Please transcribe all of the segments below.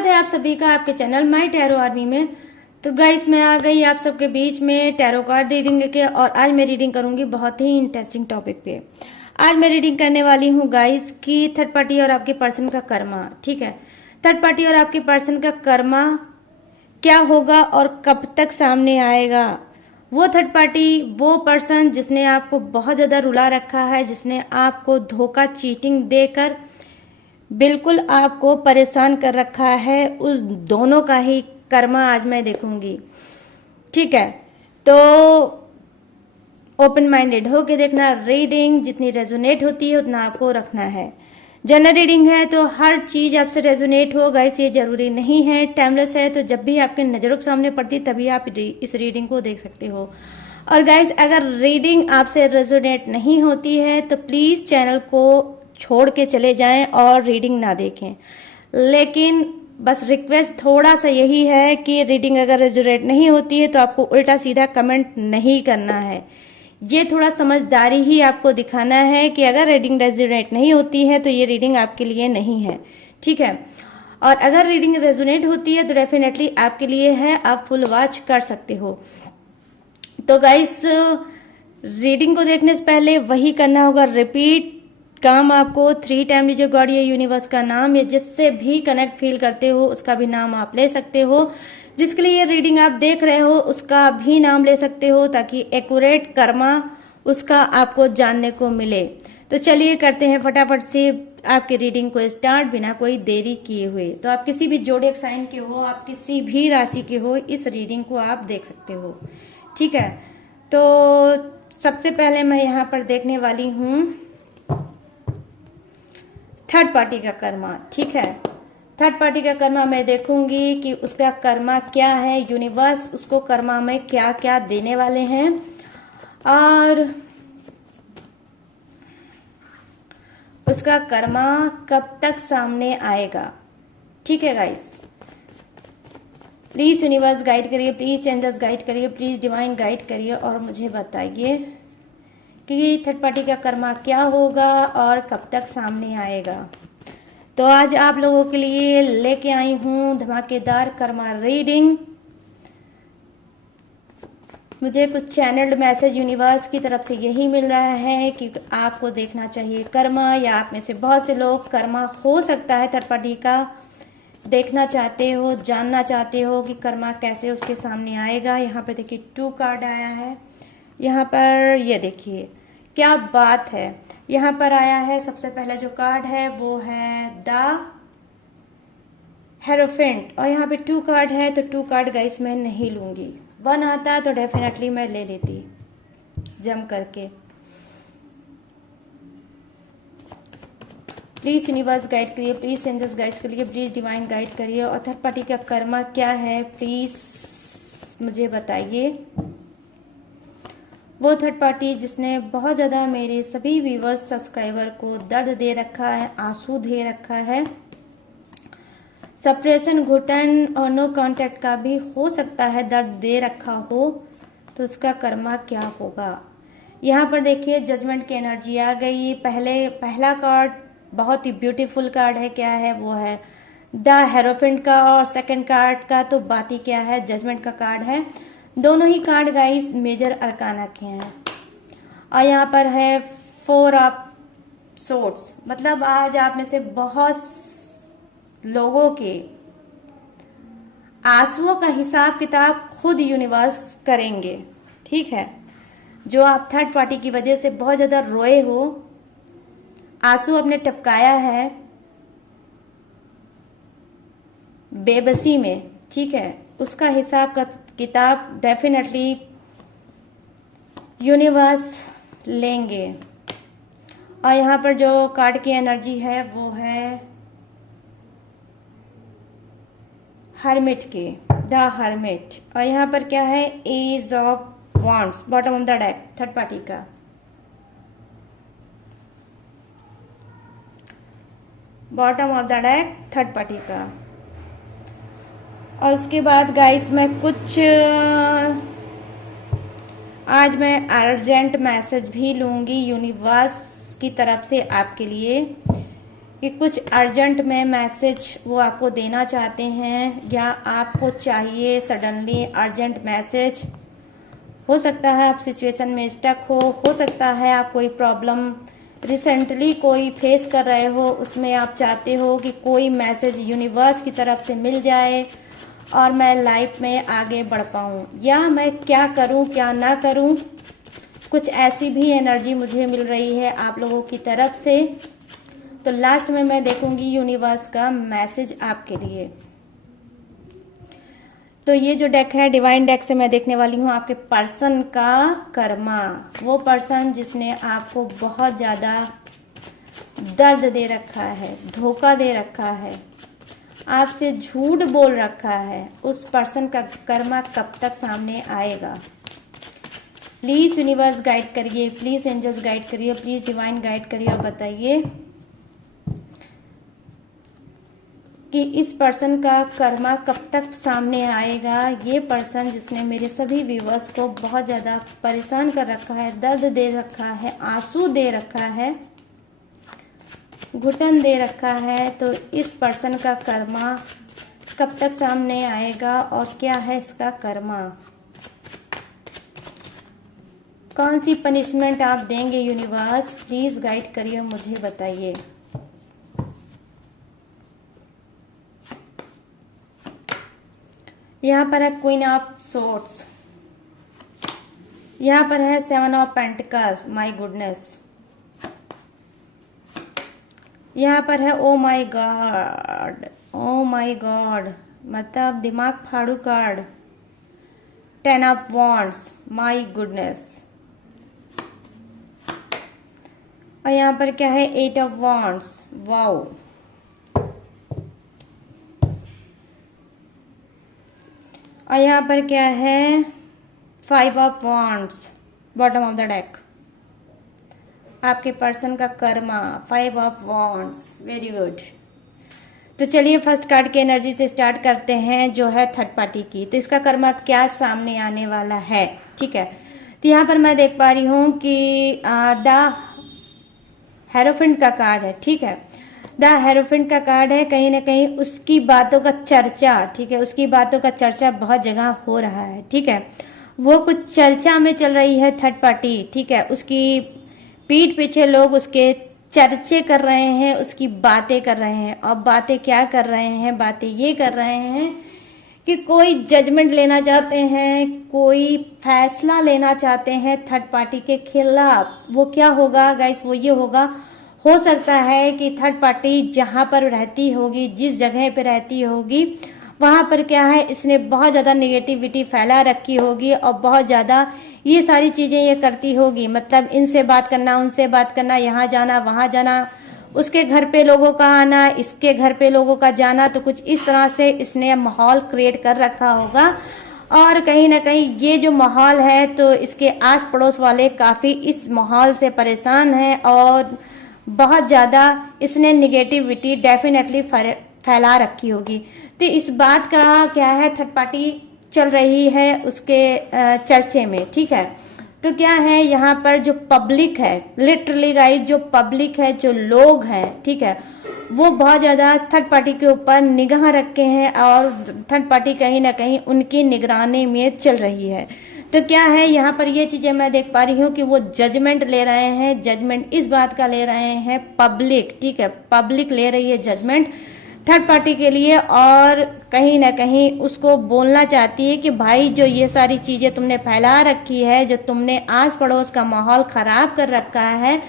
स्वागत है आप सभी का आपके चैनल माय टैरो आर्मी में। तो गाइस मैं आ गई आप सबके बीच में टैरो कार्ड रीडिंग लेके, और आज मैं रीडिंग करूंगी बहुत ही इंटरेस्टिंग टॉपिक पे। आज मैं रीडिंग करने वाली हूँ गाइस की थर्ड पार्टी और आपके पर्सन का कर्मा। ठीक है, थर्ड पार्टी और आपके पर्सन का कर्मा क्या होगा और कब तक सामने आएगा। वो थर्ड पार्टी, वो पर्सन जिसने आपको बहुत ज्यादा रुला रखा है, जिसने आपको धोखा चीटिंग देकर बिल्कुल आपको परेशान कर रखा है, उस दोनों का ही कर्मा आज मैं देखूंगी। ठीक है, तो ओपन माइंडेड होके देखना। रीडिंग जितनी रेजोनेट होती है उतना आपको रखना है। जनरल रीडिंग है तो हर चीज आपसे रेजोनेट हो गाइस, ये जरूरी नहीं है। टाइमलेस है तो जब भी आपके नजरों के सामने पड़ती तभी आप इस रीडिंग को देख सकते हो। और गाइस अगर रीडिंग आपसे रेजोनेट नहीं होती है तो प्लीज चैनल को छोड़ के चले जाएं और रीडिंग ना देखें। लेकिन बस रिक्वेस्ट थोड़ा सा यही है कि रीडिंग अगर रेजोनेट नहीं होती है तो आपको उल्टा सीधा कमेंट नहीं करना है। ये थोड़ा समझदारी ही आपको दिखाना है कि अगर रीडिंग रेजोनेट नहीं होती है तो ये रीडिंग आपके लिए नहीं है। ठीक है, और अगर रीडिंग रेजोनेट होती है तो डेफिनेटली आपके लिए है, आप फुल वॉच कर सकते हो। तो गाइस रीडिंग को देखने से पहले वही करना होगा, रिपीट काम आपको 3 टाइम लीजिए। गॉड या यूनिवर्स का नाम या जिससे भी कनेक्ट फील करते हो उसका भी नाम आप ले सकते हो। जिसके लिए ये रीडिंग आप देख रहे हो उसका भी नाम ले सकते हो ताकि एक्यूरेट कर्मा उसका आपको जानने को मिले। तो चलिए करते हैं फटाफट से आपकी रीडिंग को स्टार्ट बिना कोई देरी किए हुए। तो आप किसी भी जोड़िक साइन के हो, आप किसी भी राशि के हो, इस रीडिंग को आप देख सकते हो। ठीक है, तो सबसे पहले मैं यहाँ पर देखने वाली हूँ थर्ड पार्टी का कर्मा। ठीक है, थर्ड पार्टी का कर्मा मैं देखूंगी कि उसका कर्मा क्या है, यूनिवर्स उसको कर्मा में क्या क्या देने वाले हैं और उसका कर्मा कब तक सामने आएगा। ठीक है गाइस, प्लीज यूनिवर्स गाइड करिए, प्लीज एंजल्स गाइड करिए, प्लीज डिवाइन गाइड करिए और मुझे बताइए कि थर्ड पार्टी का कर्मा क्या होगा और कब तक सामने आएगा। तो आज आप लोगों के लिए लेके आई हूं धमाकेदार कर्मा रीडिंग। मुझे कुछ चैनल्ड मैसेज यूनिवर्स की तरफ से यही मिल रहा है कि आपको देखना चाहिए कर्मा, या आप में से बहुत से लोग कर्मा हो सकता है थर्ड पार्टी का देखना चाहते हो, जानना चाहते हो कि कर्मा कैसे उसके सामने आएगा। यहाँ पे देखिए 2 कार्ड आया है। यहाँ पर ये देखिए क्या बात है, यहाँ पर आया है सबसे पहला जो कार्ड है वो है द हेरोफेंट, और यहाँ पे 2 कार्ड है तो 2 कार्ड गाइस मैं नहीं लूंगी। 1 आता तो डेफिनेटली मैं ले लेती जम करके। प्लीज यूनिवर्स गाइड करिए, प्लीज एंजल्स गाइड करिए, प्लीज डिवाइन गाइड करिए और थर्ड पार्टी का कर्मा क्या है प्लीज मुझे बताइए। वो थर्ड पार्टी जिसने बहुत ज़्यादा मेरे सभी व्यूवर्स सब्सक्राइबर को दर्द दे रखा है, आंसू दे रखा है, सप्रेशन, घुटन और नो कांटेक्ट का भी हो सकता है दर्द दे रखा हो, तो उसका कर्मा क्या होगा। यहाँ पर देखिए जजमेंट की एनर्जी आ गई। पहला कार्ड बहुत ही ब्यूटीफुल कार्ड है, क्या है वो है द हेरोफेंट का, और सेकंड कार्ड का तो बात ही क्या है, जजमेंट का कार्ड है। दोनों ही कार्ड गाइस मेजर अरकाना के हैं। और यहाँ पर है 4 ऑफ सोर्ड्स, मतलब आज आप में से बहुत लोगों के आंसुओं का हिसाब किताब खुद यूनिवर्स करेंगे। ठीक है, जो आप थर्ड पार्टी की वजह से बहुत ज्यादा रोए हो, आंसू अपने टपकाया है बेबसी में, ठीक है, उसका हिसाब का किताब डेफिनेटली यूनिवर्स लेंगे। और यहाँ पर जो कार्ड की एनर्जी है वो है हर्मिट के, द हर्मिट, और यहाँ पर क्या है ace of wands, bottom of the deck third party का। Bottom of the deck third party का। और उसके बाद गाइस मैं कुछ आज मैं अर्जेंट मैसेज भी लूंगी यूनिवर्स की तरफ से आपके लिए कि कुछ अर्जेंट में मैसेज वो आपको देना चाहते हैं, या आपको चाहिए सडनली अर्जेंट मैसेज। हो सकता है आप सिचुएशन में स्टक हो सकता है आप कोई प्रॉब्लम रिसेंटली कोई फेस कर रहे हो, उसमें आप चाहते हो कि कोई मैसेज यूनिवर्स की तरफ से मिल जाए और मैं लाइफ में आगे बढ़ पाऊँ, या मैं क्या करूँ क्या ना करूँ। कुछ ऐसी भी एनर्जी मुझे मिल रही है आप लोगों की तरफ से। तो लास्ट में मैं देखूंगी यूनिवर्स का मैसेज आपके लिए। तो ये जो डेक है डिवाइन डेक से मैं देखने वाली हूँ आपके पर्सन का कर्मा। वो पर्सन जिसने आपको बहुत ज़्यादा दर्द दे रखा है, धोखा दे रखा है, आपसे झूठ बोल रखा है, उस पर्सन का कर्मा कब तक सामने आएगा। प्लीज यूनिवर्स गाइड करिए, प्लीज एंजल्स गाइड करिए, प्लीज डिवाइन गाइड करिए और बताइए कि इस पर्सन का कर्मा कब तक सामने आएगा। ये पर्सन जिसने मेरे सभी व्यूअर्स को बहुत ज़्यादा परेशान कर रखा है, दर्द दे रखा है, आंसू दे रखा है, घुटन दे रखा है, तो इस पर्सन का कर्मा कब तक सामने आएगा और क्या है इसका कर्मा। कौन सी पनिशमेंट आप देंगे यूनिवर्स, प्लीज गाइड करिए, मुझे बताइए। यहाँ पर है क्वीन ऑफ सोर्ड्स, यहाँ पर है 7 ऑफ पेंटिकल्स, माय गुडनेस। यहाँ पर है oh my god, oh my god, मतलब दिमाग फाड़ू card. 10 of wands, my goodness. और यहाँ पर क्या है 8 ऑफ वॉन्ड्स, वाओ। और यहाँ पर क्या है 5 of wands, bottom of the deck. आपके पर्सन का Karma 5 of wands, very good. तो चलिए फर्स्ट कार्ड की एनर्जी से स्टार्ट करते हैं जो है थर्ड पार्टी की। तो इसका कर्मा क्या सामने आने वाला है, ठीक है। तो यहाँ पर मैं देख पा रही हूँ कि द हेरोफेंट का कार्ड है, ठीक है। द हेरोफेंट का कार्ड है, कहीं ना कहीं उसकी बातों का चर्चा, ठीक है, उसकी बातों का चर्चा बहुत जगह हो रहा है, ठीक है। वो कुछ चर्चा में चल रही है थर्ड पार्टी, ठीक है। उसकी पीठ पीछे लोग उसके चर्चे कर रहे हैं, उसकी बातें कर रहे हैं। और बातें क्या कर रहे हैं, बातें ये कर रहे हैं कि कोई जजमेंट लेना चाहते हैं, कोई फैसला लेना चाहते हैं थर्ड पार्टी के खिलाफ। वो क्या होगा गाइस, वो ये होगा, हो सकता है कि थर्ड पार्टी जहां पर रहती होगी, जिस जगह पे रहती होगी, वहां पर क्या है इसने बहुत ज़्यादा नेगेटिविटी फैला रखी होगी और बहुत ज़्यादा ये सारी चीज़ें ये करती होगी। मतलब इनसे बात करना, उनसे बात करना, यहाँ जाना, वहाँ जाना, उसके घर पे लोगों का आना, इसके घर पे लोगों का जाना। तो कुछ इस तरह से इसने माहौल क्रिएट कर रखा होगा। और कहीं ना कहीं ये जो माहौल है तो इसके आस पड़ोस वाले काफ़ी इस माहौल से परेशान हैं और बहुत ज़्यादा इसने निगेटिविटी डेफिनेटली फैला रखी होगी। तो इस बात का क्या है, थर्ड पार्टी चल रही है उसके चर्चे में, ठीक है। तो क्या है यहाँ पर जो पब्लिक है, लिटरली गाइस जो पब्लिक है, जो लोग हैं, ठीक है, वो बहुत ज़्यादा थर्ड पार्टी के ऊपर निगाह रखे हैं और थर्ड पार्टी कहीं ना कहीं उनकी निगरानी में चल रही है। तो क्या है यहाँ पर ये चीज़ें मैं देख पा रही हूँ कि वो जजमेंट ले रहे हैं। जजमेंट इस बात का ले रहे हैं पब्लिक, ठीक है, पब्लिक ले रही है जजमेंट थर्ड पार्टी के लिए और कहीं ना कहीं उसको बोलना चाहती है कि भाई जो ये सारी चीज़ें तुमने फैला रखी है, जो तुमने आस पड़ोस का माहौल ख़राब कर रखा है,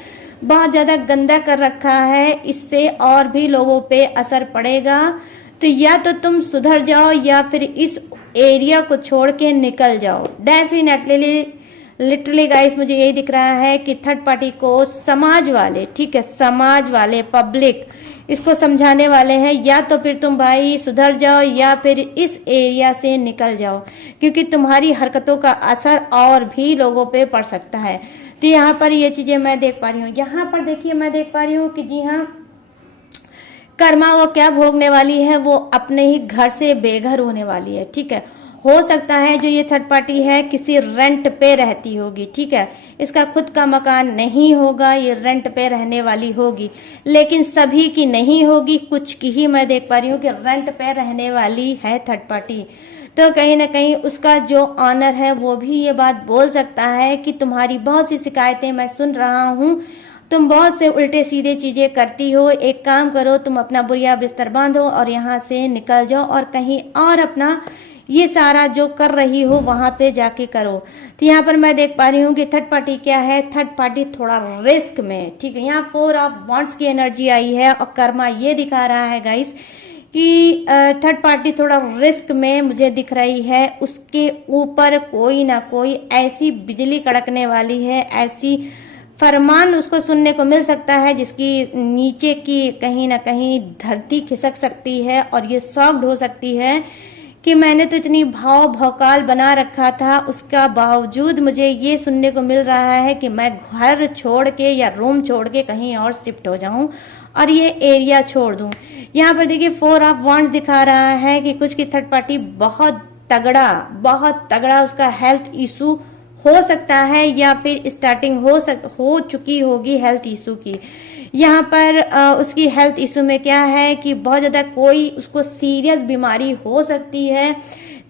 बहुत ज़्यादा गंदा कर रखा है, इससे और भी लोगों पे असर पड़ेगा। तो या तो तुम सुधर जाओ या फिर इस एरिया को छोड़ के निकल जाओ। डेफिनेटली लिटरली गाइस मुझे यही दिख रहा है कि थर्ड पार्टी को समाज वाले, ठीक है, समाज वाले पब्लिक इसको समझाने वाले हैं, या तो फिर तुम भाई सुधर जाओ या फिर इस एरिया से निकल जाओ, क्योंकि तुम्हारी हरकतों का असर और भी लोगों पे पड़ सकता है। तो यहाँ पर ये चीज़ें मैं देख पा रही हूँ। यहाँ पर देखिए मैं देख पा रही हूँ कि जी हाँ, कर्मा वो क्या भोगने वाली है, वो अपने ही घर से बेघर होने वाली है, ठीक है। हो सकता है जो ये थर्ड पार्टी है किसी रेंट पे रहती होगी, ठीक है, इसका खुद का मकान नहीं होगा, ये रेंट पे रहने वाली होगी, लेकिन सभी की नहीं होगी, कुछ की ही मैं देख पा रही हूँ कि रेंट पे रहने वाली है थर्ड पार्टी। तो कहीं ना कहीं उसका जो ऑनर है वो भी ये बात बोल सकता है कि तुम्हारी बहुत सी शिकायतें मैं सुन रहा हूँ, तुम बहुत से उल्टे सीधे चीजें करती हो, एक काम करो तुम अपना बुरिया बिस्तर बांधो और यहाँ से निकल जाओ और कहीं और अपना ये सारा जो कर रही हो वहां पे जाके करो। तो यहाँ पर मैं देख पा रही हूँ कि थर्ड पार्टी क्या है, थर्ड पार्टी थोड़ा रिस्क में, ठीक है, यहाँ 4 ऑफ वांड्स की एनर्जी आई है और कर्मा ये दिखा रहा है गाइस कि थर्ड पार्टी थोड़ा रिस्क में मुझे दिख रही है, उसके ऊपर कोई ना कोई ऐसी बिजली कड़कने वाली है, ऐसी फरमान उसको सुनने को मिल सकता है जिसकी नीचे की कहीं ना कहीं धरती खिसक सकती है और ये शॉक्ड हो सकती है कि मैंने तो इतनी भाव भौकाल बना रखा था, उसका बावजूद मुझे ये सुनने को मिल रहा है कि मैं घर छोड़ के या रूम छोड़ के कहीं और शिफ्ट हो जाऊं और ये एरिया छोड़ दूं। यहाँ पर देखिए 4 ऑफ वांड्स दिखा रहा है कि कुछ की थर्ड पार्टी बहुत तगड़ा उसका हेल्थ इशू हो सकता है या फिर स्टार्टिंग हो चुकी होगी हेल्थ इशू की। यहाँ पर उसकी हेल्थ इशू में क्या है कि बहुत ज़्यादा कोई उसको सीरियस बीमारी हो सकती है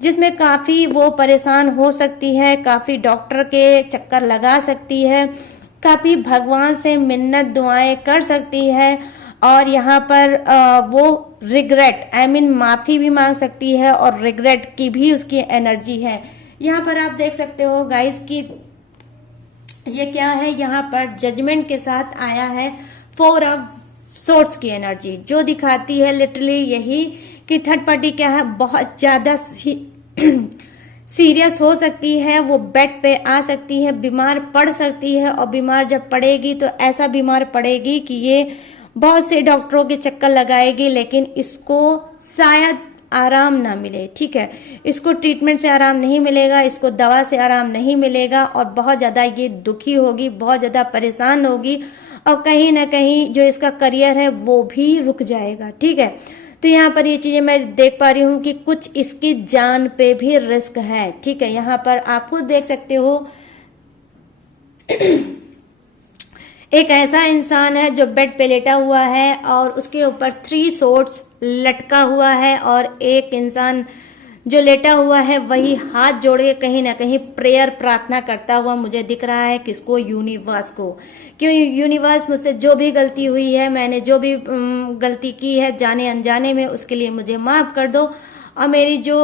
जिसमें काफ़ी वो परेशान हो सकती है, काफ़ी डॉक्टर के चक्कर लगा सकती है, काफ़ी भगवान से मिन्नत दुआएं कर सकती है और यहाँ पर वो रिग्रेट माफ़ी भी मांग सकती है और रिग्रेट की भी उसकी एनर्जी है। यहाँ पर आप देख सकते हो गाइस कि ये क्या है, यहाँ पर जजमेंट के साथ आया है 4 ऑफ सोर्ड्स की एनर्जी, जो दिखाती है लिटरली यही कि थर्ड पार्टी क्या है, बहुत ज्यादा सीरियस हो सकती है, वो बेड पे आ सकती है, बीमार पड़ सकती है और बीमार जब पड़ेगी तो ऐसा बीमार पड़ेगी कि ये बहुत से डॉक्टरों के चक्कर लगाएगी लेकिन इसको शायद आराम ना मिले, ठीक है, इसको ट्रीटमेंट से आराम नहीं मिलेगा, इसको दवा से आराम नहीं मिलेगा और बहुत ज़्यादा ये दुखी होगी, बहुत ज़्यादा परेशान होगी और कहीं ना कहीं जो इसका करियर है वो भी रुक जाएगा, ठीक है। तो यहाँ पर ये चीज़ें मैं देख पा रही हूँ कि कुछ इसकी जान पे भी रिस्क है, ठीक है। यहाँ पर आप खुद देख सकते हो एक ऐसा इंसान है जो बेड पे लेटा हुआ है और उसके ऊपर 3 सोर्ड्स लटका हुआ है और एक इंसान जो लेटा हुआ है वही हाथ जोड़ के कहीं ना कहीं प्रेयर प्रार्थना करता हुआ मुझे दिख रहा है, किसको, यूनिवर्स को, क्यों यूनिवर्स मुझसे जो भी गलती हुई है, मैंने जो भी गलती की है जाने अनजाने में, उसके लिए मुझे माफ कर दो और मेरी जो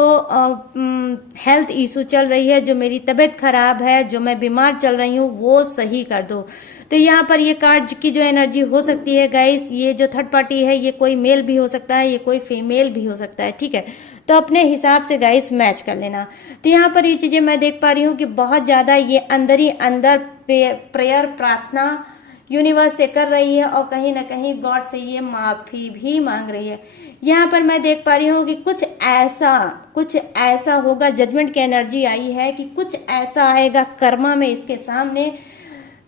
हेल्थ इशू चल रही है, जो मेरी तबीयत खराब है, जो मैं बीमार चल रही हूँ वो सही कर दो। तो यहाँ पर ये कार्ड की जो एनर्जी हो सकती है गाइस, ये जो थर्ड पार्टी है ये कोई मेल भी हो सकता है, ये कोई फीमेल भी हो सकता है, ठीक है। तो अपने हिसाब से गाइस मैच कर लेना। तो यहाँ पर ये चीजें मैं देख पा रही हूँ कि बहुत ज्यादा ये अंदर ही अंदर प्रेयर प्रार्थना यूनिवर्स से कर रही है और कहीं ना कहीं गॉड से ये माफी भी मांग रही है। यहाँ पर मैं देख पा रही हूँ कि कुछ ऐसा होगा, जजमेंट की एनर्जी आई है कि कुछ ऐसा आएगा कर्मा में इसके सामने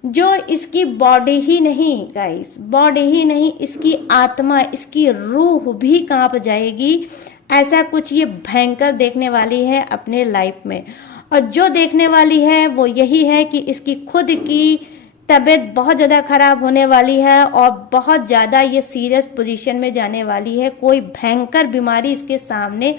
जो इसकी बॉडी ही नहीं गाइस, बॉडी ही नहीं, इसकी आत्मा, इसकी रूह भी कांप जाएगी। ऐसा कुछ ये भयंकर देखने वाली है अपने लाइफ में और जो देखने वाली है वो यही है कि इसकी खुद की तबीयत बहुत ज़्यादा खराब होने वाली है और बहुत ज़्यादा ये सीरियस पोजीशन में जाने वाली है, कोई भयंकर बीमारी इसके सामने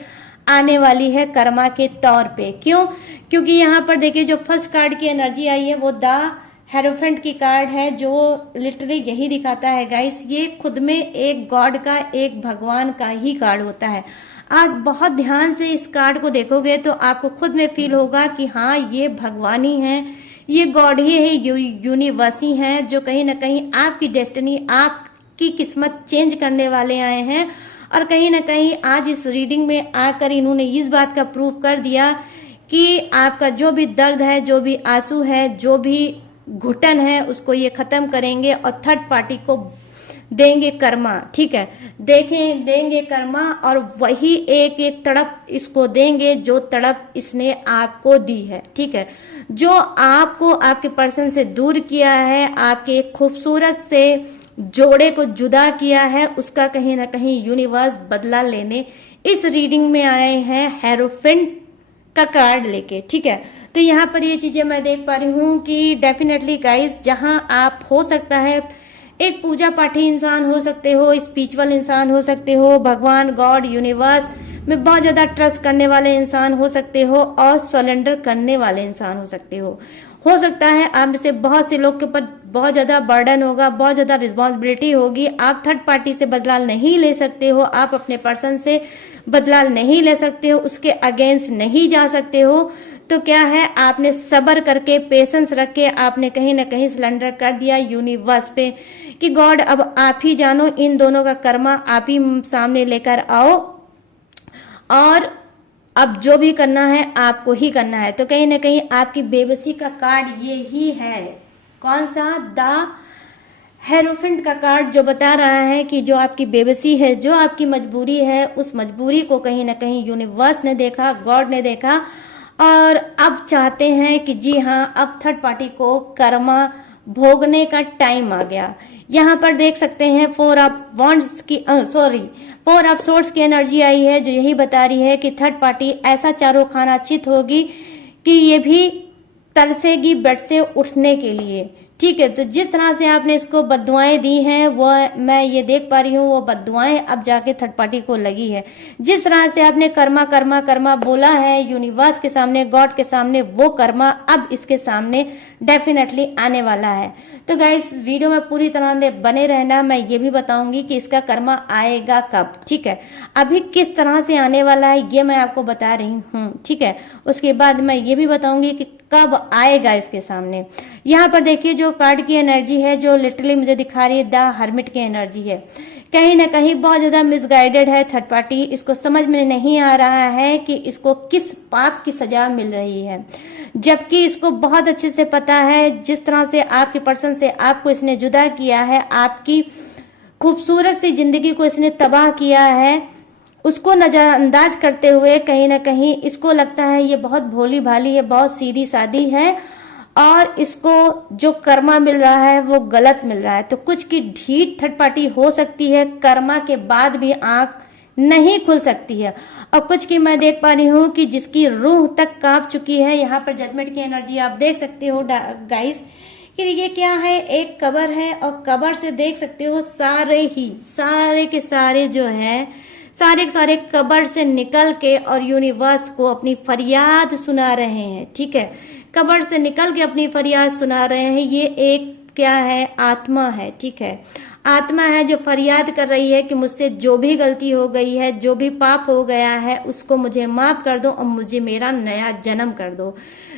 आने वाली है कर्मा के तौर पे। क्यों? क्योंकि यहाँ पर देखिए जो फर्स्ट कार्ड की एनर्जी आई है वो द हेरोफेंट की कार्ड है, जो लिटरली यही दिखाता है गाइस, ये खुद में एक गॉड का, एक भगवान का ही कार्ड होता है। आप बहुत ध्यान से इस कार्ड को देखोगे तो आपको खुद में फील होगा कि हाँ ये भगवान ही है, ये गॉड ही है, यूनिवर्स ही है जो कहीं ना कहीं आपकी डेस्टिनी, आपकी किस्मत चेंज करने वाले आए हैं। और कहीं ना कहीं आज इस रीडिंग में आकर इन्होंने इस बात का प्रूफ कर दिया कि आपका जो भी दर्द है, जो भी आंसू है, जो भी घुटन है, उसको ये खत्म करेंगे और थर्ड पार्टी को देंगे कर्मा, ठीक है, देंगे कर्मा और वही एक एक तड़प इसको देंगे जो तड़प इसने आपको दी है, ठीक है, जो आपको आपके पर्सन से दूर किया है, आपके एक खूबसूरत से जोड़े को जुदा किया है, उसका कहीं ना कहीं यूनिवर्स बदला लेने इस रीडिंग में आए हैं हेरोफेंट का कार्ड लेके, ठीक है। तो यहाँ पर ये चीजें मैं देख पा रही हूँ कि डेफिनेटली गाइस, जहां आप हो सकता है एक पूजा पाठी इंसान हो सकते हो, स्पिरिचुअल इंसान हो सकते हो, भगवान, गॉड, यूनिवर्स में बहुत ज्यादा ट्रस्ट करने वाले इंसान हो सकते हो और सरेंडर करने वाले इंसान हो सकते हो सकता है आप में से बहुत से लोग के ऊपर बहुत ज्यादा बर्डन होगा, बहुत ज्यादा रिस्पॉन्सिबिलिटी होगी, आप थर्ड पार्टी से बदला नहीं ले सकते हो, आप अपने पर्सन से बदला नहीं ले सकते हो, उसके अगेंस्ट नहीं जा सकते हो। तो क्या है, आपने सब्र करके, पेशेंस रख के आपने कहीं ना कहीं सरेंडर कर दिया यूनिवर्स पे कि गॉड अब आप ही जानो, इन दोनों का कर्मा आप ही सामने लेकर आओ और अब जो भी करना है आपको ही करना है। तो कहीं ना कहीं आपकी बेबसी का कार्ड ये ही है। कौन सा? द हेरोफेंट का कार्ड, जो बता रहा है कि जो आपकी बेबसी है, जो आपकी मजबूरी है, उस मजबूरी को कहीं ना कहीं यूनिवर्स ने देखा, गॉड ने देखा और अब चाहते हैं कि जी हाँ, अब थर्ड पार्टी को कर्मा भोगने का टाइम आ गया। यहाँ पर देख सकते हैं फोर ऑफ सोर्ड्स की एनर्जी आई है, जो यही बता रही है कि थर्ड पार्टी ऐसा चारों खाना चित होगी कि ये भी तरसेगी बेड से उठने के लिए, ठीक है। तो जिस तरह से आपने इसको बद्दुआएं दी हैं, वो मैं ये देख पा रही हूँ, वो बद्दुआएं अब जाके थर्ड पार्टी को लगी है। जिस तरह से आपने कर्मा कर्मा कर्मा बोला है यूनिवर्स के सामने, गॉड के सामने, वो कर्मा अब इसके सामने डेफिनेटली आने वाला है। तो गाइस, वीडियो में पूरी तरह से बने रहना। मैं ये भी बताऊंगी कि इसका कर्मा आएगा कब, ठीक है। अभी किस तरह से आने वाला है ये मैं आपको बता रही हूँ, ठीक है। उसके बाद मैं ये भी बताऊंगी कि कब आएगा इसके सामने। यहाँ पर देखिए जो कार्ड की एनर्जी है, जो लिटरली मुझे दिखा रही है, द हर्मिट की एनर्जी है। कहीं ना कहीं बहुत ज्यादा मिसगाइडेड है थर्ड पार्टी, इसको समझ में नहीं आ रहा है कि इसको किस पाप की सजा मिल रही है, जबकि इसको बहुत अच्छे से पता है जिस तरह से आपके पर्सन से आपको इसने जुदा किया है, आपकी खूबसूरत सी जिंदगी को इसने तबाह किया है, उसको नजरअंदाज करते हुए कहीं ना कहीं इसको लगता है ये बहुत भोली भाली है, बहुत सीधी सादी है और इसको जो कर्मा मिल रहा है वो गलत मिल रहा है। तो कुछ की ढीठ थर्ड पार्टी हो सकती है, कर्मा के बाद भी आंख नहीं खुल सकती है, और कुछ की मैं देख पा रही हूँ कि जिसकी रूह तक कांप चुकी है। यहाँ पर जजमेंट की एनर्जी आप देख सकते हो गाइस कि ये क्या है, एक कब्र है और कब्र से देख सकते हो सारे के सारे जो है, सारे के सारे कब्र से निकल के और यूनिवर्स को अपनी फरियाद सुना रहे हैं, ठीक है। कब्र से निकल के अपनी फरियाद सुना रहे हैं। ये एक क्या है, आत्मा है, ठीक है। आत्मा है जो फरियाद कर रही है कि मुझसे जो भी गलती हो गई है, जो भी पाप हो गया है, उसको मुझे माफ कर दो और मुझे मेरा नया जन्म कर दो।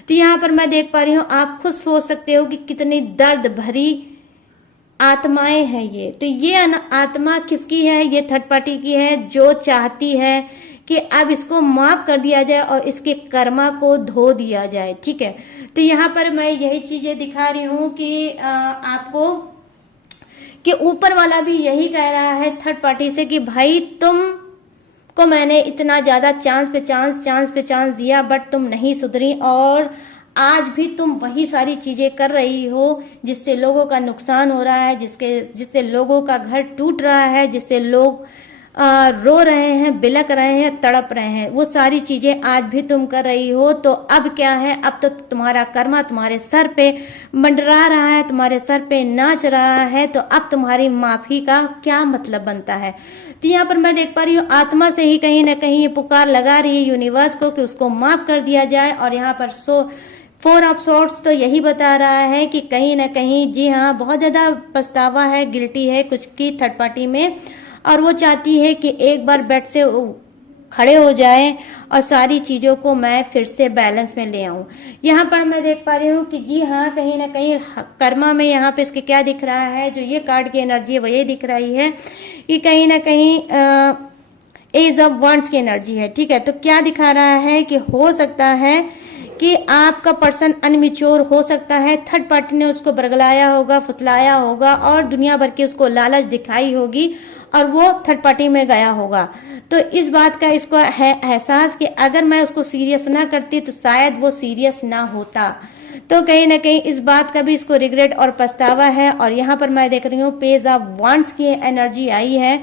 तो यहाँ पर मैं देख पा रही हूँ, आप खुद सोच सकते हो कि कितनी दर्द भरी आत्माएं हैं ये। तो ये आत्मा किसकी है? ये थर्ड पार्टी की है, जो चाहती है कि अब इसको माफ कर दिया जाए और इसके कर्मा को धो दिया जाए, ठीक है। तो यहाँ पर मैं यही चीजें दिखा रही हूँ कि आपको कि ऊपर वाला भी यही कह रहा है थर्ड पार्टी से कि भाई तुम को मैंने इतना ज्यादा चांस पे चांस दिया, बट तुम नहीं सुधरी और आज भी तुम वही सारी चीजें कर रही हो जिससे लोगों का नुकसान हो रहा है, जिससे लोगों का घर टूट रहा है, जिससे लोग रो रहे हैं, बिलक रहे हैं, तड़प रहे हैं, वो सारी चीजें आज भी तुम कर रही हो। तो अब क्या है, अब तो तुम्हारा कर्मा तुम्हारे सर पे मंडरा रहा है, तुम्हारे सर पे नाच रहा है, तो अब तुम्हारी माफी का क्या मतलब बनता है। तो यहाँ पर मैं देख पा रही हूँ आत्मा से ही कहीं ना कहीं ये पुकार लगा रही है यूनिवर्स को कि उसको माफ कर दिया जाए। और यहाँ पर फोर ऑफ सोर्ड्स तो यही बता रहा है कि कहीं ना कहीं जी हाँ, बहुत ज्यादा पछतावा है, गिल्टी है कुछ की थर्ड पार्टी में, और वो चाहती है कि एक बार बेड से खड़े हो जाए और सारी चीजों को मैं फिर से बैलेंस में ले आऊं। यहाँ पर मैं देख पा रही हूँ कि जी हाँ, कहीं ना कहीं कर्मा में यहाँ पे इसके क्या दिख रहा है, जो ये कार्ड की एनर्जी है वो ये दिख रही है कि कहीं ना कहीं एज ऑफ वंड्स की एनर्जी है, ठीक है। तो क्या दिखा रहा है कि हो सकता है कि आपका पर्सन अनमिच्योर हो सकता है, थर्ड पार्टी ने उसको बरगलाया होगा, फुसलाया होगा और दुनिया भर की उसको लालच दिखाई होगी और वो थर्ड पार्टी में गया होगा। तो इस बात का इसको है एहसास कि अगर मैं उसको सीरियस ना करती तो शायद वो सीरियस ना होता। तो कहीं ना कहीं इस बात का भी इसको रिग्रेट और पछतावा है। और यहाँ पर मैं देख रही हूँ पेज ऑफ वांड्स की एनर्जी आई है।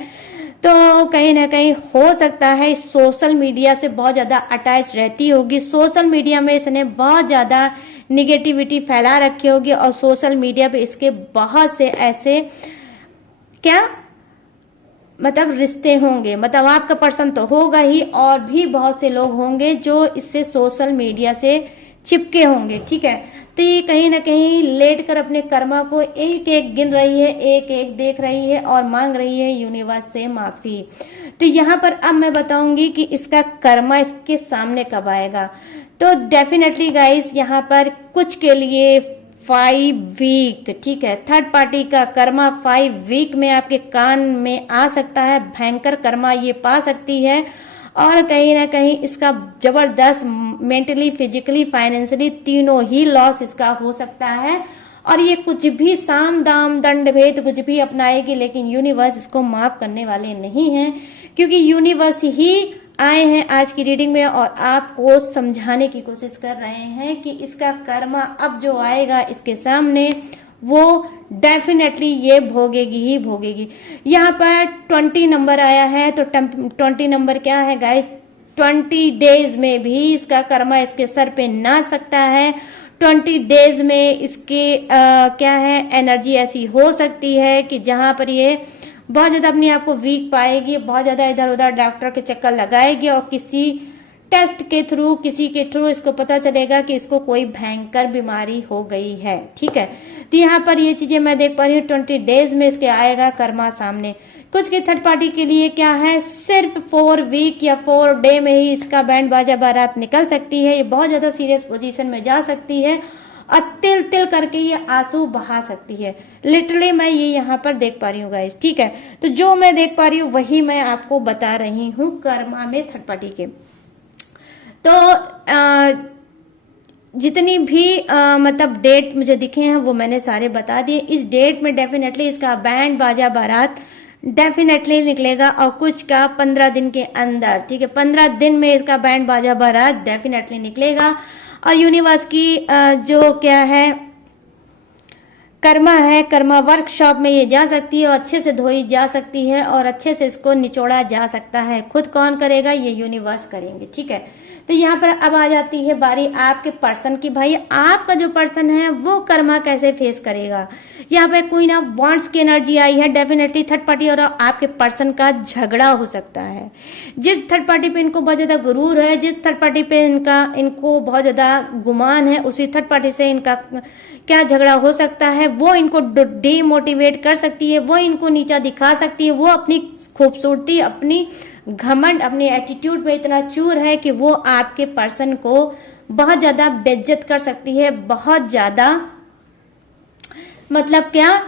तो कहीं ना कहीं हो सकता है सोशल मीडिया से बहुत ज़्यादा अटैच रहती होगी, सोशल मीडिया में इसने बहुत ज़्यादा निगेटिविटी फैला रखी होगी और सोशल मीडिया पे इसके बहुत से ऐसे क्या मतलब रिश्ते होंगे, मतलब आपका पर्सन तो होगा ही और भी बहुत से लोग होंगे जो इससे सोशल मीडिया से चिपके होंगे, ठीक है। तो ये कहीं ना कहीं लेट कर अपने कर्मा को एक एक गिन रही है, एक एक देख रही है और मांग रही है यूनिवर्स से माफी। तो यहाँ पर अब मैं बताऊंगी कि इसका कर्मा इसके सामने कब आएगा। तो डेफिनेटली गाइस यहाँ पर कुछ के लिए 5 वीक, ठीक है, थर्ड पार्टी का कर्मा 5 वीक में आपके कान में आ सकता है, भयंकर कर्मा ये पा सकती है और कहीं ना कहीं इसका जबरदस्त मेंटली, फिजिकली, फाइनेंशियली तीनों ही लॉस इसका हो सकता है। और ये कुछ भी साम दाम दंड भेद कुछ भी अपनाएगी लेकिन यूनिवर्स इसको माफ करने वाले नहीं हैं, क्योंकि यूनिवर्स ही आए हैं आज की रीडिंग में और आपको समझाने की कोशिश कर रहे हैं कि इसका कर्मा अब जो आएगा इसके सामने वो डेफिनेटली ये भोगेगी ही भोगेगी। यहाँ पर 20 नंबर आया है तो 20 नंबर क्या है गाइस, 20 डेज में भी इसका कर्मा इसके सर पे ना सकता है। 20 डेज में इसकी क्या है एनर्जी ऐसी हो सकती है कि जहां पर ये बहुत ज्यादा अपने आप को वीक पाएगी, बहुत ज्यादा इधर उधर डॉक्टर के चक्कर लगाएगी और किसी टेस्ट के थ्रू, किसी के थ्रू इसको पता चलेगा कि इसको कोई भयंकर बीमारी हो गई है, ठीक है। तो यहाँ पर ये चीजें मैं देख पा रही हूँ, 20 डेज में इसके आएगा कर्मा सामने। कुछ की थर्ड पार्टी के लिए क्या है, सिर्फ 4 वीक या 4 डे में ही इसका बैंड बाजा बारात निकल सकती है। ये बहुत ज्यादा सीरियस पोजीशन में जा सकती है और तिल तिल करके ये आंसू बहा सकती है। लिटरली मैं ये यहाँ पर देख पा रही हूँ गाइस, ठीक है। तो जो मैं देख पा रही हूँ वही मैं आपको बता रही हूँ कर्मा में थर्ड पार्टी के। तो जितनी भी मतलब डेट मुझे दिखे हैं वो मैंने सारे बता दिए। इस डेट में डेफिनेटली इसका बैंड बाजा बारात डेफिनेटली निकलेगा और कुछ का 15 दिन के अंदर, ठीक है, 15 दिन में इसका बैंड बाजा बारात डेफिनेटली निकलेगा। और यूनिवर्स की जो क्या है कर्मा है, कर्मा वर्कशॉप में ये जा सकती है और अच्छे से धोई जा सकती है और अच्छे से इसको निचोड़ा जा सकता है। खुद कौन करेगा, ये यूनिवर्स करेंगे, ठीक है। तो यहाँ पर अब आ जाती है बारी आपके पर्सन की। भाई आपका जो पर्सन है वो कर्मा कैसे फेस करेगा। यहाँ पे क्वीन ऑफ वांड्स की एनर्जी आई है, डेफिनेटली थर्ड पार्टी और आपके पर्सन का झगड़ा हो सकता है। जिस थर्ड पार्टी पे इनको बहुत ज्यादा गुरूर है, जिस थर्ड पार्टी पे इनको बहुत ज्यादा गुमान है, उसी थर्ड पार्टी से इनका क्या झगड़ा हो सकता है। वो इनको डीमोटिवेट कर सकती है, वो इनको नीचा दिखा सकती है, वो अपनी खूबसूरती, अपनी घमंड, अपने एटीट्यूड में इतना चूर है कि वो आपके पर्सन को बहुत ज्यादा बेइज्जत कर सकती है, बहुत ज्यादा मतलब क्या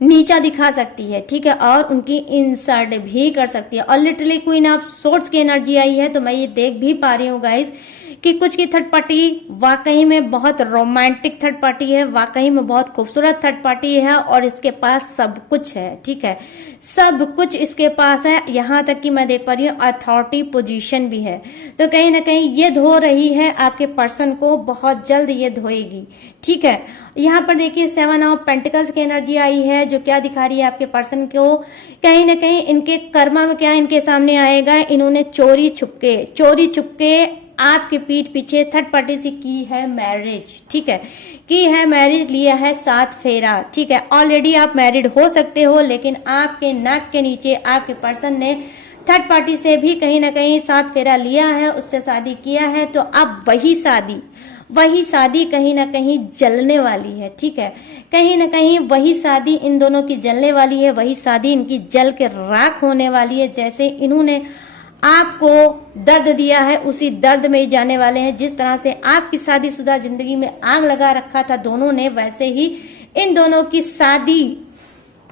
नीचा दिखा सकती है, ठीक है, और उनकी इंसल्ट भी कर सकती है। और लिटरली क्वीन ऑफ सोर्ड्स की एनर्जी आई है तो मैं ये देख भी पा रही हूँ गाइस कि कुछ की थर्ड पार्टी वाकई में बहुत रोमांटिक थर्ड पार्टी है, वाकई में बहुत खूबसूरत थर्ड पार्टी है और इसके पास सब कुछ है, ठीक है, सब कुछ इसके पास है। यहाँ तक कि मैं देख पा रही हूँ अथॉरिटी पोजीशन भी है। तो कहीं ना कहीं ये धो रही है आपके पर्सन को, बहुत जल्द ये धोएगी, ठीक है। यहाँ पर देखिए 7 ऑफ पेंटिकल्स की एनर्जी आई है जो क्या दिखा रही है आपके पर्सन को, कहीं ना कहीं इनके कर्मा में क्या इनके सामने आएगा, इन्होंने चोरी छुपके आपके पीठ पीछे थर्ड पार्टी से की है मैरिज, ठीक है, की है मैरिज, लिया है 7 फेरा, ठीक है। ऑलरेडी आप मैरिड हो सकते हो लेकिन आपके नाक के नीचे आपके पर्सन ने थर्ड पार्टी से भी कहीं ना कहीं 7 फेरा लिया है, उससे शादी किया है। तो अब वही शादी कहीं ना कहीं जलने वाली है, ठीक है, कहीं ना कहीं वही शादी इन दोनों की जलने वाली है, वही शादी इनकी जल के राख होने वाली है। जैसे इन्होंने आपको दर्द दिया है उसी दर्द में ही जाने वाले हैं। जिस तरह से आपकी शादीशुदा जिंदगी में आग लगा रखा था दोनों ने, वैसे ही इन दोनों की शादी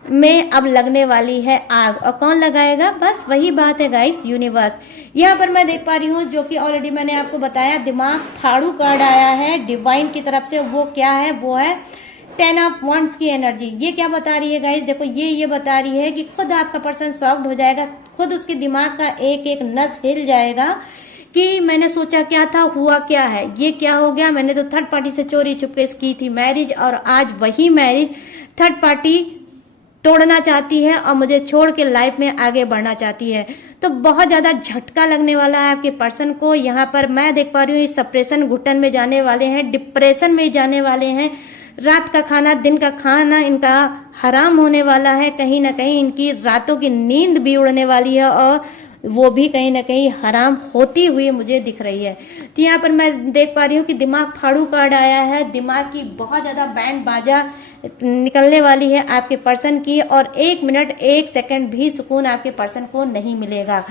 में अब लगने वाली है आग। और कौन लगाएगा, बस वही बात है गाइस, यूनिवर्स। यहाँ पर मैं देख पा रही हूँ जो कि ऑलरेडी मैंने आपको बताया, दिमाग फाड़ू कार्ड आया है डिवाइन की तरफ से। वो क्या है, वो है 10 ऑफ वांड्स की एनर्जी। ये क्या बता रही है गाइस, देखो ये बता रही है कि खुद आपका पर्सन शॉक्ड हो जाएगा, खुद उसके दिमाग का एक एक नस हिल जाएगा कि मैंने सोचा क्या था, हुआ क्या है, ये क्या हो गया, मैंने तो थर्ड पार्टी से चोरी छुपके की थी मैरिज और आज वही मैरिज थर्ड पार्टी तोड़ना चाहती है और मुझे छोड़ के लाइफ में आगे बढ़ना चाहती है। तो बहुत ज़्यादा झटका लगने वाला है आपके पर्सन को। यहाँ पर मैं देख पा रही हूँ, ये सप्रेशन घुटन में जाने वाले हैं, डिप्रेशन में जाने वाले हैं। रात का खाना, दिन का खाना इनका हराम होने वाला है। कहीं ना कहीं इनकी रातों की नींद भी उड़ने वाली है और वो भी कहीं ना कहीं हराम होती हुई मुझे दिख रही है। तो यहाँ पर मैं देख पा रही हूँ कि दिमाग फाड़ू कार्ड आया है। दिमाग की बहुत ज्यादा बैंड बाजा निकलने वाली है आपके पर्सन की, और 1 मिनट 1 सेकंड भी सुकून आपके पर्सन को नहीं मिलेगा।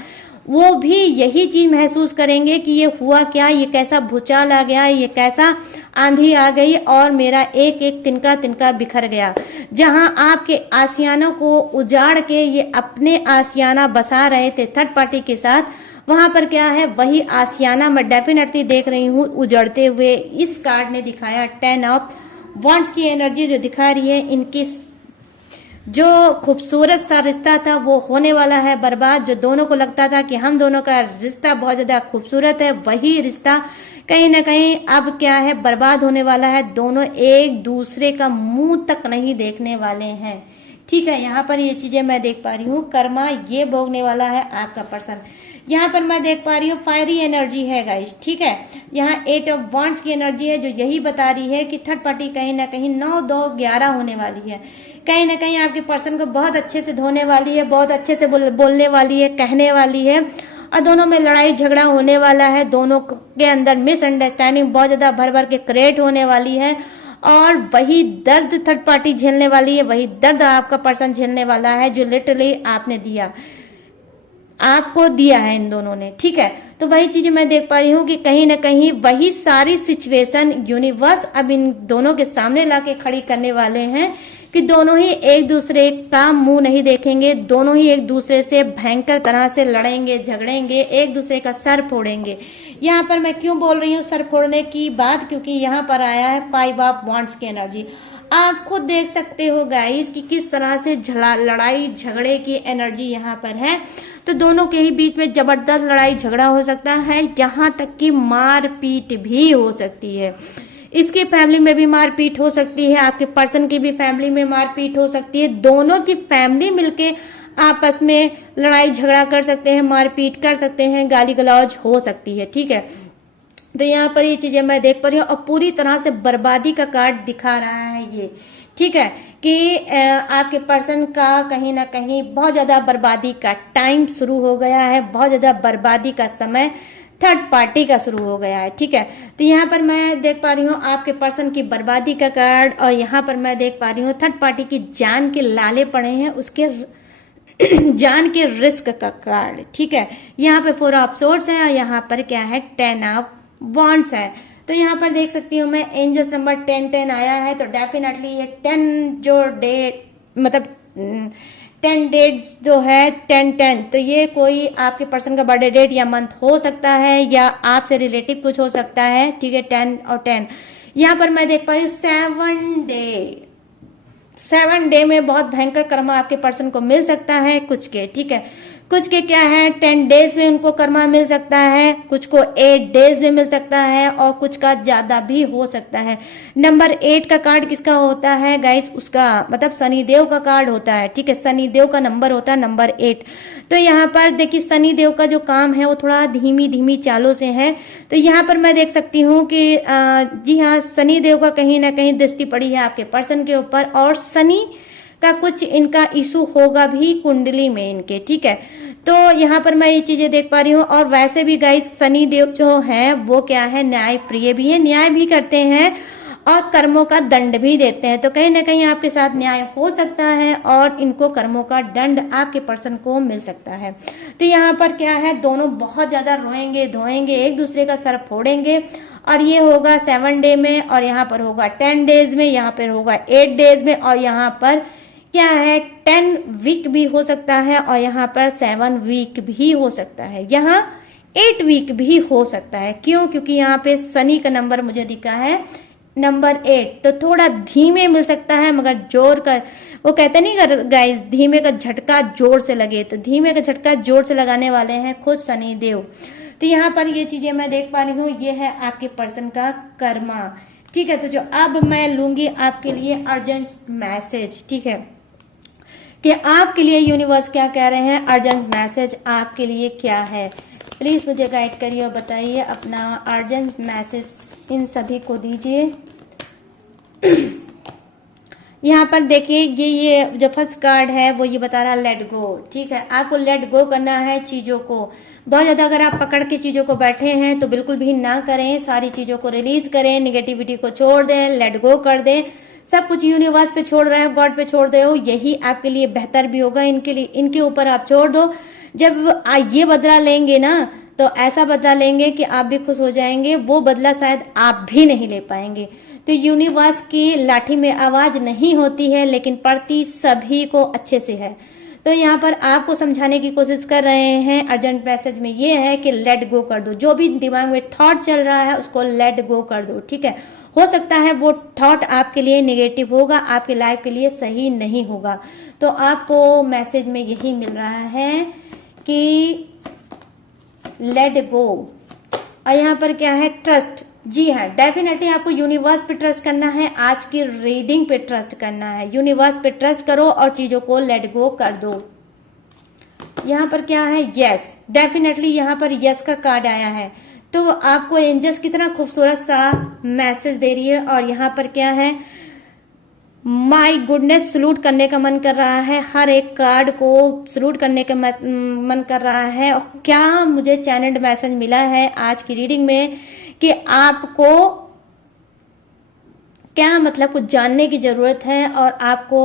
वो भी यही चीज महसूस करेंगे कि ये हुआ क्या, ये कैसा भूचाल आ गया, ये कैसा आंधी आ गई और मेरा एक एक तिनका तिनका बिखर गया। जहां आपके आशियानों को उजाड़ के ये अपने आशियाना बसा रहे थे थर्ड पार्टी के साथ, वहां पर क्या है, वही आशियाना मैं डेफिनेटली देख रही हूँ उजड़ते हुए। इस कार्ड ने दिखाया 10 ऑफ वॉन्ड्स की एनर्जी जो दिखा रही है, इनकी जो खूबसूरत सा रिश्ता था वो होने वाला है बर्बाद। जो दोनों को लगता था कि हम दोनों का रिश्ता बहुत ज्यादा खूबसूरत है, वही रिश्ता कहीं ना कहीं अब क्या है, बर्बाद होने वाला है। दोनों एक दूसरे का मुंह तक नहीं देखने वाले हैं। ठीक है, यहाँ पर ये चीजें मैं देख पा रही हूँ। कर्मा ये भोगने वाला है आपका पर्सन। यहाँ पर मैं देख पा रही हूँ फायरी एनर्जी है गाइस। ठीक है, यहाँ 8 ऑफ वॉन्ड्स की एनर्जी है जो यही बता रही है कि थर्ड पार्टी कहीं ना कहीं 9, 2, 11 होने वाली है। कहीं ना कहीं आपके पर्सन को बहुत अच्छे से धोने वाली है, बहुत अच्छे से बोलने वाली है, कहने वाली है, और दोनों में लड़ाई झगड़ा होने वाला है। दोनों के अंदर मिसअंडरस्टैंडिंग बहुत ज्यादा भर भर के क्रिएट होने वाली है, और वही दर्द थर्ड पार्टी झेलने वाली है, वही दर्द आपका पर्सन झेलने वाला है जो लिटरली आपको दिया है इन दोनों ने। ठीक है, तो वही चीजें मैं देख पा रही हूँ कि कहीं ना कहीं वही सारी सिचुएशन यूनिवर्स अब इन दोनों के सामने लाके खड़ी करने वाले हैं कि दोनों ही एक दूसरे का मुंह नहीं देखेंगे, दोनों ही एक दूसरे से भयंकर तरह से लड़ेंगे, झगड़ेंगे, एक दूसरे का सर फोड़ेंगे। यहाँ पर मैं क्यों बोल रही हूँ सर फोड़ने की बात, क्योंकि यहाँ पर आया है 5 ऑफ वॉन्ड्स की एनर्जी। आप खुद देख सकते हो गाइस कि किस तरह से लड़ाई झगड़े की एनर्जी यहाँ पर है। तो दोनों के ही बीच में जबरदस्त लड़ाई झगड़ा हो सकता है, यहाँ तक कि मारपीट भी हो सकती है। इसकी फैमिली में भी मारपीट हो सकती है, आपके पर्सन की भी फैमिली में मारपीट हो सकती है। दोनों की फैमिली मिलके आपस में लड़ाई झगड़ा कर सकते हैं, मारपीट कर सकते हैं, गाली गलौज हो सकती है। ठीक है, तो यहाँ पर ये चीजें मैं देख पा रही हूँ और पूरी तरह से बर्बादी का कार्ड दिखा रहा है ये। ठीक है, कि आपके पर्सन का कहीं ना कहीं बहुत ज्यादा बर्बादी का टाइम शुरू हो गया है, बहुत ज्यादा बर्बादी का समय थर्ड पार्टी का शुरू हो गया है। ठीक है, तो यहाँ पर मैं देख पा रही हूँ आपके पर्सन की बर्बादी का कार्ड, और यहाँ पर मैं देख पा रही हूँ थर्ड पार्टी की जान के लाले पड़े हैं, उसके जान के रिस्क का कार्ड। ठीक है, यहाँ पे 4 ऑफ सोर्ड्स है और यहाँ पर क्या है 10 ऑफ वॉन्ड्स है। तो यहाँ पर देख सकती हूँ मैं एंजल्स नंबर 10 आया है, तो डेफिनेटली ये 10 जो डेट मतलब 10 डेट्स जो है 10-10, तो ये कोई आपके पर्सन का बर्थडे डेट या मंथ हो सकता है या आपसे रिलेटिव कुछ हो सकता है। ठीक है, 10 और 10। यहाँ पर मैं देख पा रही हूँ 7 डे में बहुत भयंकर कर्मा आपके पर्सन को मिल सकता है कुछ के। ठीक है, कुछ के क्या है 10 डेज में उनको कर्मा मिल सकता है, कुछ को 8 डेज में मिल सकता है, और कुछ का ज्यादा भी हो सकता है। नंबर 8 का कार्ड किसका होता है गाइस, उसका मतलब शनिदेव का कार्ड होता है। ठीक है, शनिदेव का नंबर होता है नंबर 8। तो यहाँ पर देखिए शनिदेव का जो काम है वो थोड़ा धीमी धीमी चालों से है। तो यहाँ पर मैं देख सकती हूँ कि जी हाँ, शनिदेव का कहीं ना कहीं दृष्टि पड़ी है आपके पर्सन के ऊपर, और शनि का कुछ इनका इशू होगा भी कुंडली में इनके। ठीक है, तो यहाँ पर मैं ये चीजें देख पा रही हूँ। और वैसे भी गाइस शनि देव जो है वो क्या है, न्याय प्रिय भी है, न्याय भी करते हैं और कर्मों का दंड भी देते हैं। तो कहीं ना कहीं आपके साथ न्याय हो सकता है और इनको कर्मों का दंड आपके पर्सन को मिल सकता है। तो यहाँ पर क्या है, दोनों बहुत ज्यादा रोएंगे धोएंगे, एक दूसरे का सर फोड़ेंगे, और ये होगा 7 डे में, और यहाँ पर होगा 10 डेज में, यहाँ पर होगा 8 डेज में, और यहाँ पर क्या है 10 वीक भी हो सकता है, और यहाँ पर 7 वीक भी हो सकता है, यहाँ 8 वीक भी हो सकता है। क्यों, क्योंकि यहाँ पे शनि का नंबर मुझे दिखा है नंबर 8, तो थोड़ा धीमे मिल सकता है, मगर जोर का वो कहते नहीं गाइस, धीमे का झटका जोर से लगे, तो धीमे का झटका जोर से लगाने वाले हैं खुद शनि देव। तो यहाँ पर ये चीजें मैं देख पा रही हूँ, ये है आपके पर्सन का कर्मा। ठीक है, तो जो अब मैं लूंगी आपके लिए अर्जेंट मैसेज। ठीक है, कि आपके लिए यूनिवर्स क्या कह रहे हैं, अर्जेंट मैसेज आपके लिए क्या है। प्लीज मुझे गाइड करिए और बताइए, अपना अर्जेंट मैसेज इन सभी को दीजिए। यहाँ पर देखिए ये जो फर्स्ट कार्ड है वो ये बता रहा है लेट गो। ठीक है, आपको लेट गो करना है चीजों को। बहुत ज्यादा अगर आप पकड़ के चीजों को बैठे हैं तो बिल्कुल भी ना करें, सारी चीजों को रिलीज करें, निगेटिविटी को छोड़ दें, लेट गो कर दें, सब कुछ यूनिवर्स पे छोड़ रहे हो, गॉड पे छोड़ रहे हो, यही आपके लिए बेहतर भी होगा। इनके लिए, इनके ऊपर आप छोड़ दो। जब ये बदला लेंगे ना तो ऐसा बदला लेंगे कि आप भी खुश हो जाएंगे, वो बदला शायद आप भी नहीं ले पाएंगे। तो यूनिवर्स की लाठी में आवाज नहीं होती है, लेकिन पड़ती सभी को अच्छे से है। तो यहाँ पर आपको समझाने की कोशिश कर रहे हैं, अर्जेंट मैसेज में ये है कि लेट गो कर दो। जो भी दिमाग में थॉट चल रहा है उसको लेट गो कर दो। ठीक है, हो सकता है वो थॉट आपके लिए नेगेटिव होगा, आपके लाइफ के लिए सही नहीं होगा। तो आपको मैसेज में यही मिल रहा है कि लेट गो। और यहाँ पर क्या है, ट्रस्ट। जी हाँ, डेफिनेटली आपको यूनिवर्स पे ट्रस्ट करना है, आज की रीडिंग पे ट्रस्ट करना है। यूनिवर्स पे ट्रस्ट करो और चीजों को लेट गो कर दो। यहाँ पर क्या है, यस, डेफिनेटली यहाँ पर यस का कार्ड आया है। तो आपको एंजल्स कितना खूबसूरत सा मैसेज दे रही है। और यहाँ पर क्या है, माई गुडनेस, सलूट करने का मन कर रहा है, हर एक कार्ड को सलूट करने का मन कर रहा है। और क्या मुझे चैनल्ड मैसेज मिला है आज की रीडिंग में कि आपको क्या मतलब कुछ जानने की जरूरत है और आपको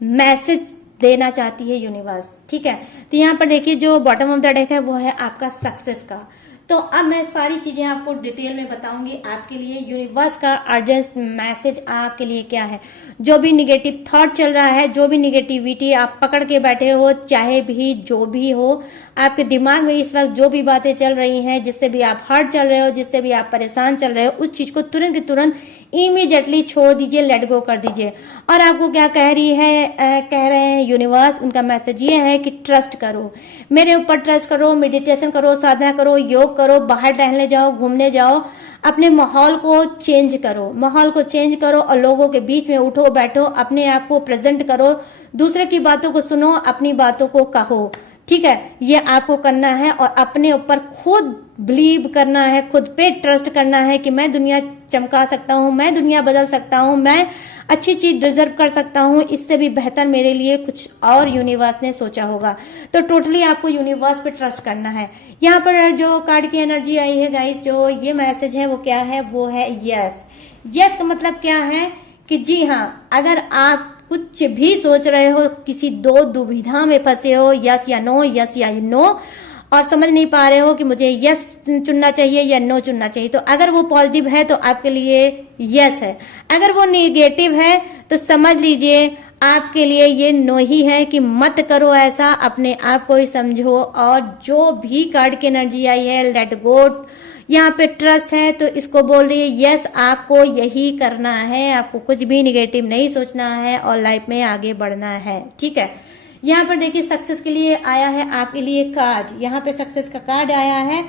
मैसेज देना चाहती है यूनिवर्स। ठीक है, तो यहाँ पर देखिए जो बॉटम ऑफ द डेक है वो है आपका सक्सेस का। तो अब मैं सारी चीजें आपको डिटेल में बताऊंगी आपके लिए यूनिवर्स का अर्जेंट मैसेज आपके लिए क्या है। जो भी निगेटिव थॉट चल रहा है, जो भी निगेटिविटी आप पकड़ के बैठे हो, चाहे भी जो भी हो, आपके दिमाग में इस वक्त जो भी बातें चल रही हैं, जिससे भी आप हर्ट चल रहे हो, जिससे भी आप परेशान चल रहे हो, उस चीज को तुरंत तुरंत इमीडिएटली छोड़ दीजिए, लेट गो कर दीजिए। और आपको क्या कह रही है, कह रहे हैं यूनिवर्स, उनका मैसेज ये है कि ट्रस्ट करो, मेरे ऊपर ट्रस्ट करो, मेडिटेशन करो, साधना करो, योग करो, बाहर टहलने जाओ, घूमने जाओ, अपने माहौल को चेंज करो, माहौल को चेंज करो और लोगों के बीच में उठो बैठो, अपने आप को प्रेजेंट करो, दूसरे की बातों को सुनो, अपनी बातों को कहो। ठीक है, ये आपको करना है और अपने ऊपर खुद बिलीव करना है, खुद पे ट्रस्ट करना है कि मैं दुनिया चमका सकता हूँ, मैं दुनिया बदल सकता हूँ, मैं अच्छी चीज डिजर्व कर सकता हूँ, इससे भी बेहतर मेरे लिए कुछ और यूनिवर्स ने सोचा होगा। तो टोटली आपको यूनिवर्स पे ट्रस्ट करना है। यहाँ पर जो कार्ड की एनर्जी आई है गाइस, जो ये मैसेज है वो क्या है, वो है यस। यस का मतलब क्या है कि जी हाँ, अगर आप कुछ भी सोच रहे हो, किसी दो दुविधा में फंसे हो, यस या नो, यस या नो, और समझ नहीं पा रहे हो कि मुझे यस चुनना चाहिए या नो चुनना चाहिए, तो अगर वो पॉजिटिव है तो आपके लिए यस है, अगर वो नेगेटिव है तो समझ लीजिए आपके लिए ये नो ही है कि मत करो ऐसा, अपने आप को ही समझो। और जो भी कार्ड की एनर्जी आई है, लेट गो, यहाँ पे ट्रस्ट है, तो इसको बोल रही है यस, आपको यही करना है, आपको कुछ भी निगेटिव नहीं सोचना है और लाइफ में आगे बढ़ना है। ठीक है, यहाँ पर देखिए सक्सेस के लिए आया है आपके लिए कार्ड, यहाँ पे सक्सेस का कार्ड आया है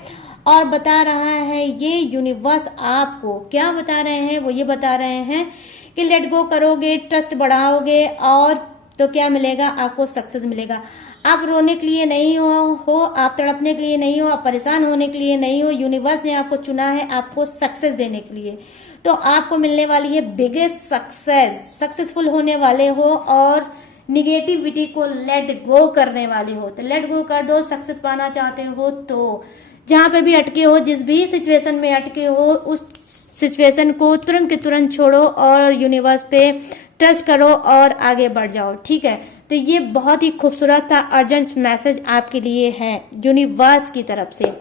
और बता रहा है ये यूनिवर्स आपको क्या बता रहे हैं, वो ये बता रहे हैं कि लेट गो करोगे, ट्रस्ट बढ़ाओगे और तो क्या मिलेगा, आपको सक्सेस मिलेगा। आप रोने के लिए नहीं हो, आप तड़पने के लिए नहीं हो, आप परेशान होने के लिए नहीं हो, यूनिवर्स ने आपको चुना है आपको सक्सेस देने के लिए। तो आपको मिलने वाली है बिगेस्ट सक्सेस, सक्सेसफुल होने वाले हो और निगेटिविटी को लेट गो करने वाले हो। तो लेट गो कर दो, सक्सेस पाना चाहते हो तो जहां पे भी अटके हो, जिस भी सिचुएशन में अटके हो, उस सिचुएशन को तुरंत के तुरंत छोड़ो और यूनिवर्स पे ट्रस्ट करो और आगे बढ़ जाओ। ठीक है, तो ये बहुत ही खूबसूरत था अर्जेंट मैसेज आपके लिए है यूनिवर्स की तरफ से।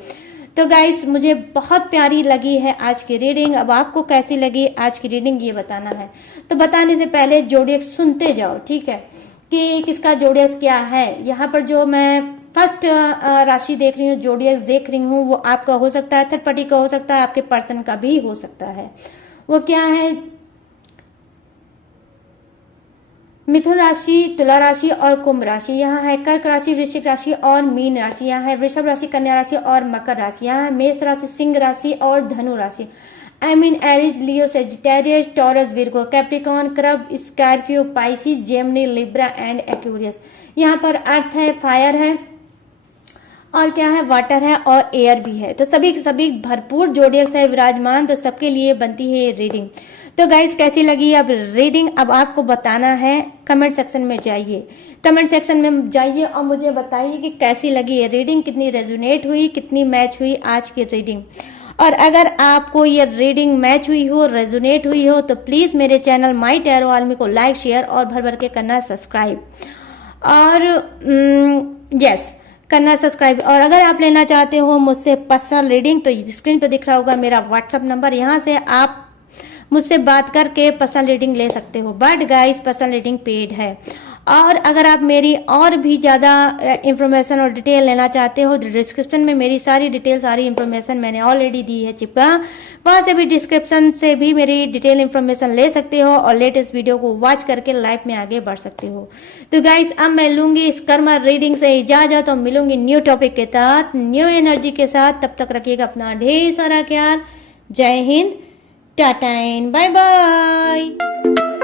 तो गाइस, मुझे बहुत प्यारी लगी है आज की रीडिंग। अब आपको कैसी लगी आज की रीडिंग ये बताना है। तो बताने से पहले जोडिएक्स सुनते जाओ, ठीक है, कि किसका जोडिएक्स क्या है। यहाँ पर जो मैं फर्स्ट राशि देख रही हूँ, जोडिएक्स देख रही हूँ, वो आपका हो सकता है, थर्ड पार्टी का हो सकता है, आपके पर्सन का भी हो सकता है। वो क्या है, मिथुन राशि, तुला राशि और कुंभ राशि। यहाँ है कर्क राशि, वृश्चिक राशि और मीन राशि। यहाँ है वृषभ राशि, कन्या राशि और मकर राशि। यहाँ है मेष राशि, सिंह राशि और धनु राशि। I mean Aries, Leo, Sagittarius, Taurus, Virgo, Capricorn, crab, Scorpio, Pisces, Gemini, Libra and Aquarius. यहाँ पर अर्थ है, फायर है और क्या है, वाटर है और एयर भी है। तो सभी भरपूर जोडियक से विराजमान, तो सबके लिए बनती है ये रीडिंग। तो गाइस कैसी लगी अब रीडिंग, अब आपको बताना है। कमेंट सेक्शन में जाइए, कमेंट सेक्शन में जाइए और मुझे बताइए कि कैसी लगी ये रीडिंग, कितनी रेजोनेट हुई, कितनी मैच हुई आज की रीडिंग। और अगर आपको ये रीडिंग मैच हुई हो, रेजोनेट हुई हो, तो प्लीज मेरे चैनल माई टैरो आलमी को लाइक, शेयर और भर भर के करना सब्सक्राइब। और यस करना सब्सक्राइब। और अगर आप लेना चाहते हो मुझसे पर्सनल रीडिंग, तो स्क्रीन पर दिख रहा होगा मेरा व्हाट्सअप नंबर, यहाँ से आप मुझसे बात करके पर्सनल रीडिंग ले सकते हो। But guys personal reading paid है। और अगर आप मेरी और भी ज़्यादा इंफॉर्मेशन और डिटेल लेना चाहते हो, तो डिस्क्रिप्शन में मेरी सारी डिटेल, सारी इंफॉर्मेशन मैंने ऑलरेडी दी है चिपका, वहाँ से भी डिस्क्रिप्शन से भी मेरी डिटेल इंफॉर्मेशन ले सकते हो और लेटेस्ट वीडियो को वॉच करके लाइफ में आगे बढ़ सकते हो। तो गाइस अब मैं लूंगी इस कर्मा रीडिंग से इजाजत और मिलूंगी न्यू टॉपिक के साथ, न्यू एनर्जी के साथ। तब तक रखिएगा अपना ढेर सारा ख्याल। Jai Hind, tata and bye bye.